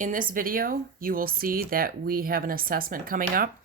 In this video, you will see that we have an assessment coming up.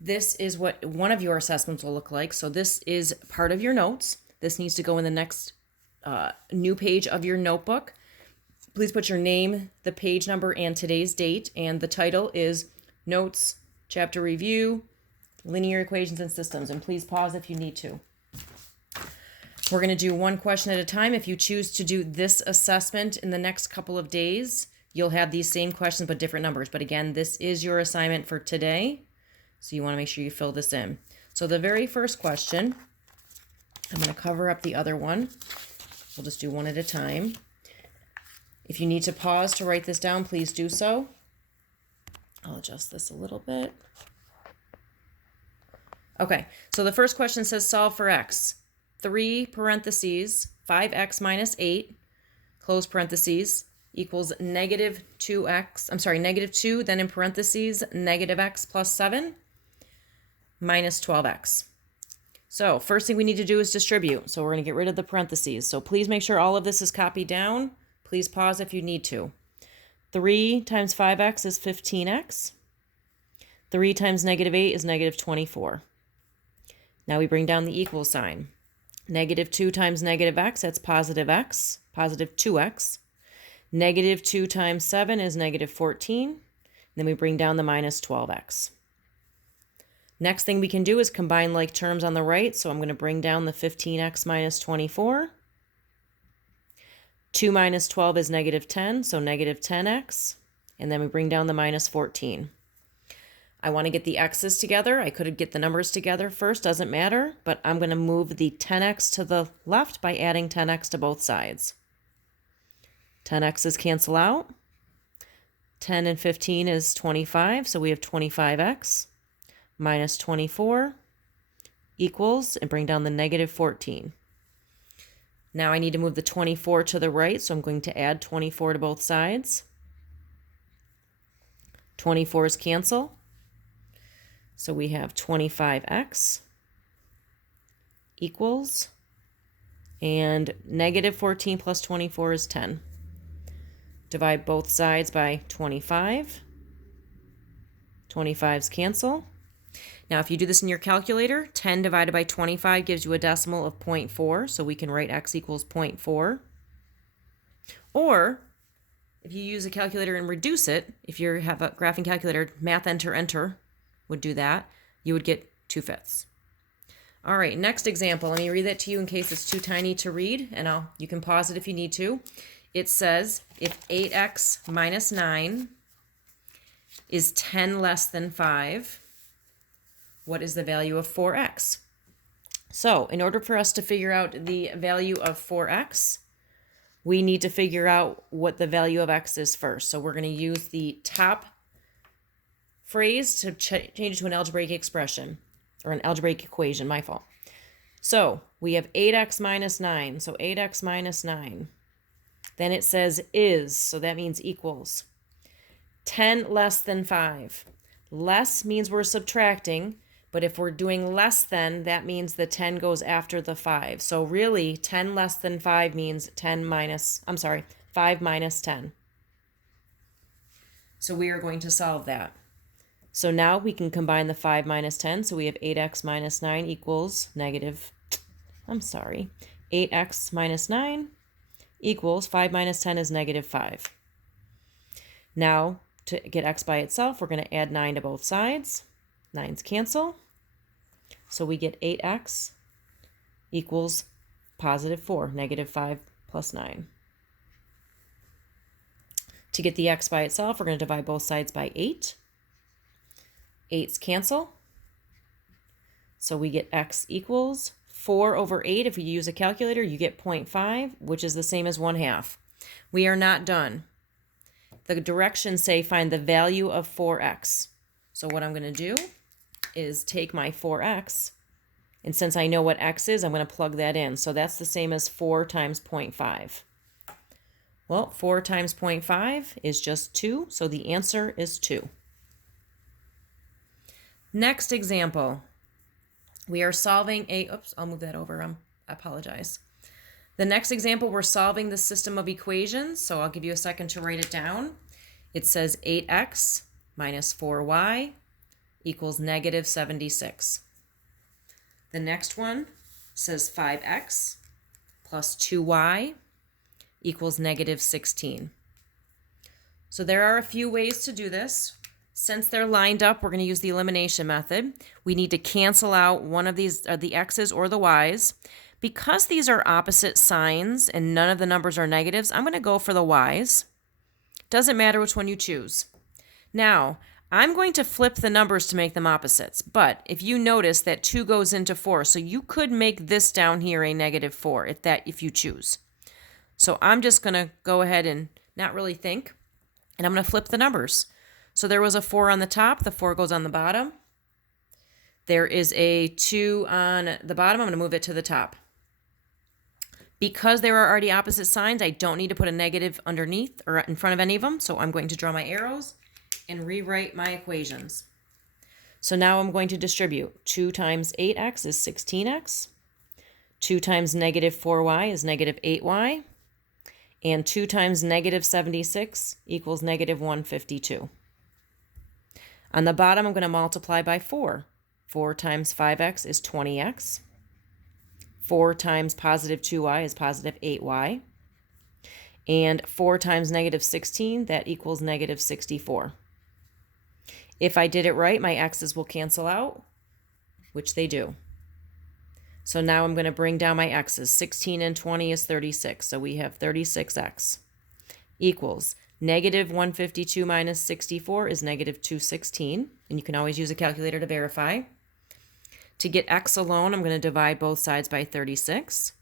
This is what one of your assessments will look like. So this is part of your notes. This needs to go in the next new page of your notebook. Please put your name, the page number, and today's date. And the title is Notes, Chapter Review, Linear Equations and Systems. And please pause if you need to. We're going to do one question at a time. If you choose to do this assessment in the next couple of days, you'll have these same questions but different numbers. But again, this is your assignment for today. So you want to make sure you fill this in. So the very first question, I'm going to cover up the other one. We'll just do one at a time. If you need to pause to write this down, please do so. I'll adjust this a little bit. Okay, so the first question says solve for x. 3 parentheses 5x minus 8, close parentheses, equals negative 2x, negative 2, then in parentheses, negative x plus 7, minus 12x. So first thing we need to do is distribute. So we're going to get rid of the parentheses. So please make sure all of this is copied down. Please pause if you need to. 3 times 5x is 15x. 3 times negative 8 is negative 24. Now we bring down the equal sign. Negative 2 times negative x, that's positive x, positive 2x. Negative 2 times 7 is negative 14. Then we bring down the minus 12x. Next thing we can do is combine like terms on the right. So I'm going to bring down the 15x minus 24. 2 minus 12 is negative 10, so negative 10x. And then we bring down the minus 14. I want to get the x's together. I could get the numbers together first, doesn't matter. But I'm going to move the 10x to the left by adding 10x to both sides. 10x's cancel out. 10 and 15 is 25, so we have 25x minus 24 equals, and bring down the negative 14. Now I need to move the 24 to the right, so I'm going to add 24 to both sides. 24's cancel. So we have 25x equals, and negative 14 plus 24 is 10. Divide both sides by 25. 25's cancel. Now, if you do this in your calculator, 10 divided by 25 gives you a decimal of 0.4, so we can write x equals 0.4. Or, if you use a calculator and reduce it, if you have a graphing calculator, math enter would do that, you would get 2/5. All right, next example. Let me read that to you in case it's too tiny to read, and you can pause it if you need to. It says, if 8x minus 9 is 10 less than 5, what is the value of 4x? So in order for us to figure out the value of 4x, we need to figure out what the value of x is first. So we're going to use the top phrase to change it to an algebraic expression, or an algebraic equation, my fault. So we have 8x minus 9, so 8x minus 9. Then it says is, so that means equals. 10 less than 5. Less means we're subtracting, but if we're doing less than, that means the 10 goes after the 5. So really, 10 less than 5 means 5 minus 10. So we are going to solve that. So now we can combine the 5 minus 10. So we have 8x minus 9 equals 8x minus 9 equals 5 minus 10 is negative 5. Now, to get x by itself, we're going to add 9 to both sides. 9's cancel. So we get 8x equals positive 4, negative 5 plus 9. To get the x by itself, we're going to divide both sides by 8. 8's cancel. So we get x equals 4 over 8. If you use a calculator, you get 0.5, which is the same as 1/2. We are not done. The directions say find the value of 4x. So what I'm going to do is take my 4x, and since I know what x is, I'm going to plug that in. So that's the same as 4 times 0.5. Well, 4 times 0.5 is just 2, so the answer is 2. Next example. We are solving I'll move that over. I apologize. The next example, we're solving the system of equations. So I'll give you a second to write it down. It says 8x minus 4y equals negative 76. The next one says 5x plus 2y equals negative 16. So there are a few ways to do this. Since they're lined up, we're going to use the elimination method. We need to cancel out one of these, the x's or the y's. Because these are opposite signs and none of the numbers are negatives, I'm going to go for the y's. Doesn't matter which one you choose. Now, I'm going to flip the numbers to make them opposites, but if you notice that 2 goes into 4, so you could make this down here a negative 4 if you choose. So I'm just going to go ahead and not really think, and I'm going to flip the numbers. So there was a 4 on the top, the 4 goes on the bottom. There is a 2 on the bottom, I'm going to move it to the top. Because there are already opposite signs, I don't need to put a negative underneath or in front of any of them, so I'm going to draw my arrows and rewrite my equations. So now I'm going to distribute. 2 times 8x is 16x. 2 times negative 4y is negative 8y. And 2 times negative 76 equals negative 152. On the bottom, I'm going to multiply by 4. 4 times 5x is 20x. 4 times positive 2y is positive 8y. And 4 times negative 16, that equals negative 64. If I did it right, my x's will cancel out, which they do. So now I'm going to bring down my x's. 16 and 20 is 36, so we have 36x equals negative 152 minus 64 is negative 216, and you can always use a calculator to verify. To get x alone, I'm going to divide both sides by 36.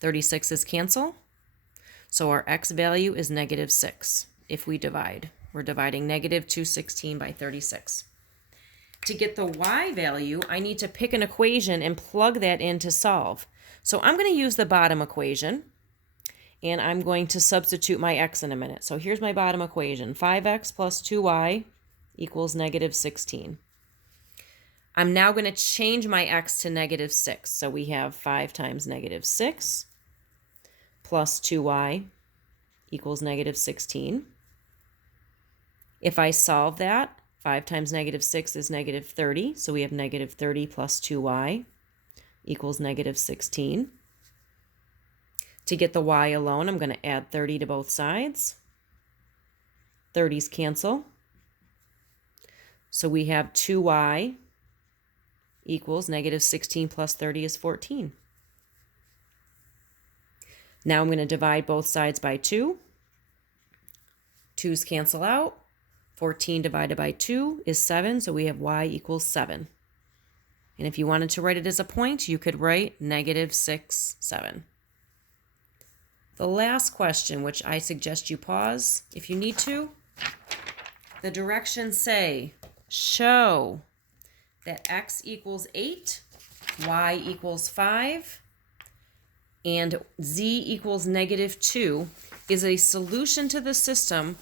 36's cancel, so our x value is negative 6 if we divide. We're dividing negative 216 by 36. To get the y value, I need to pick an equation and plug that in to solve. So I'm going to use the bottom equation, and I'm going to substitute my x in a minute. So here's my bottom equation. 5x plus 2y equals negative 16. I'm now going to change my x to negative 6. So we have 5 times negative 6 plus 2y equals negative 16. If I solve that, 5 times negative 6 is negative 30. So we have negative 30 plus 2y equals negative 16. To get the y alone, I'm going to add 30 to both sides. 30's cancel. So we have 2y equals negative 16 plus 30 is 14. Now I'm going to divide both sides by 2. 2's cancel out. 14 divided by 2 is 7, so we have y equals 7. And if you wanted to write it as a point, you could write negative 6, 7. The last question, which I suggest you pause if you need to, the directions say, show that x equals 8, y equals 5, and z equals negative 2 is a solution to the system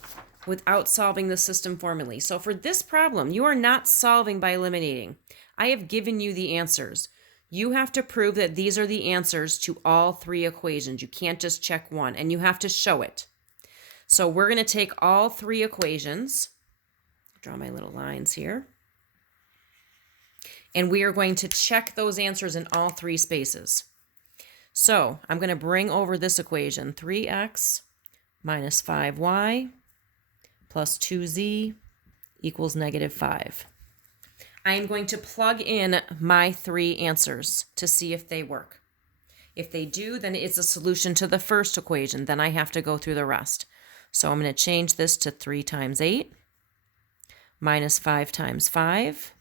without solving the system formally. So for this problem, you are not solving by eliminating. I have given you the answers. You have to prove that these are the answers to all 3 equations. You can't just check one, and you have to show it. So we're going to take all 3 equations, draw my little lines here, and we are going to check those answers in all 3 spaces. So I'm going to bring over this equation, 3x minus 5y plus 2z equals negative 5. I am going to plug in my 3 answers to see if they work. If they do, then it's a solution to the first equation. Then I have to go through the rest. So I'm going to change this to 3 times 8 minus 5 times 5.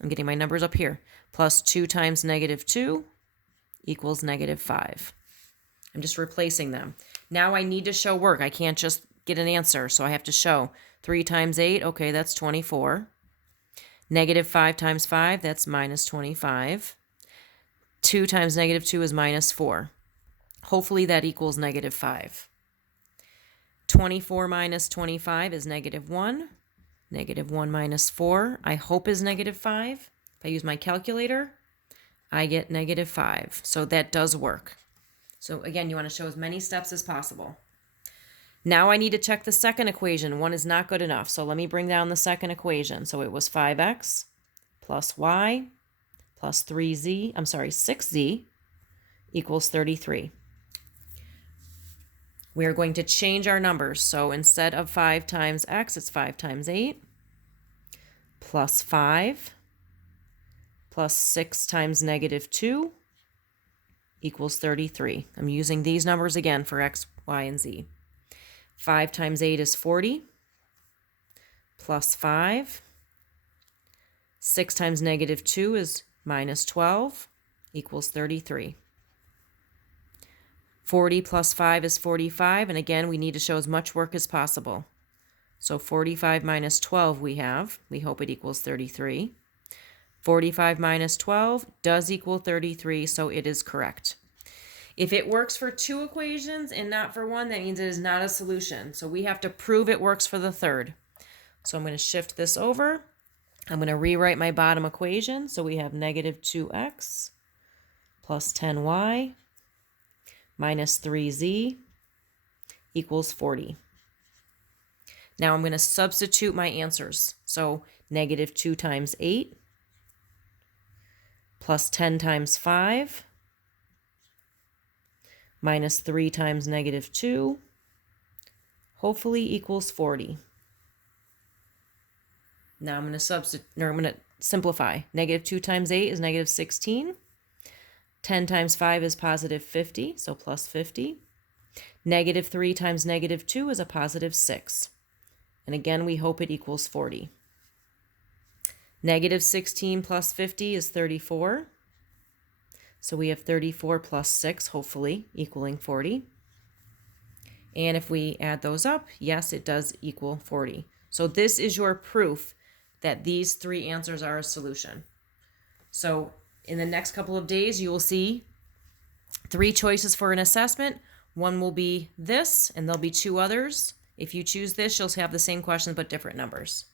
I'm getting my numbers up here. Plus 2 times negative 2 equals negative 5. I'm just replacing them. Now I need to show work. I can't just get an answer, so I have to show 3 times 8, okay, that's 24. Negative 5 times 5, that's minus 25. 2 times negative 2 is minus 4. Hopefully that equals negative 5. 24 minus 25 is negative 1. Negative 1 minus 4, I hope is negative 5. If I use my calculator, I get negative 5. So that does work. So again, you want to show as many steps as possible. Now I need to check the second equation. 1 is not good enough. So let me bring down the second equation. So it was 5x plus y plus 6z equals 33. We are going to change our numbers. So instead of 5 times x, it's 5 times 8 plus 5 plus 6 times negative 2 equals 33. I'm using these numbers again for x, y, and z. 5 times 8 is 40 plus 5. 6 times negative 2 is minus 12 equals 33. 40 plus 5 is 45, and again, we need to show as much work as possible. So 45 minus 12 we hope it equals 33. 45 minus 12 does equal 33, so it is correct. If it works for 2 equations and not for 1, that means it is not a solution. So we have to prove it works for the third. So I'm going to shift this over. I'm going to rewrite my bottom equation. So we have negative 2x plus 10y minus 3z equals 40. Now I'm going to substitute my answers. So negative 2 times 8 plus 10 times 5 minus 3 times negative 2 hopefully equals 40. Now I'm going to simplify. Negative 2 times 8 is negative 16. 10 times 5 is positive 50, so plus 50. Negative 3 times negative 2 is a positive 6. And again, we hope it equals 40. Negative 16 plus 50 is 34. So we have 34 plus 6, hopefully, equaling 40. And if we add those up, yes, it does equal 40. So this is your proof that these 3 answers are a solution. So in the next couple of days, you will see 3 choices for an assessment. One will be this, and there'll be 2 others. If you choose this, you'll have the same questions but different numbers.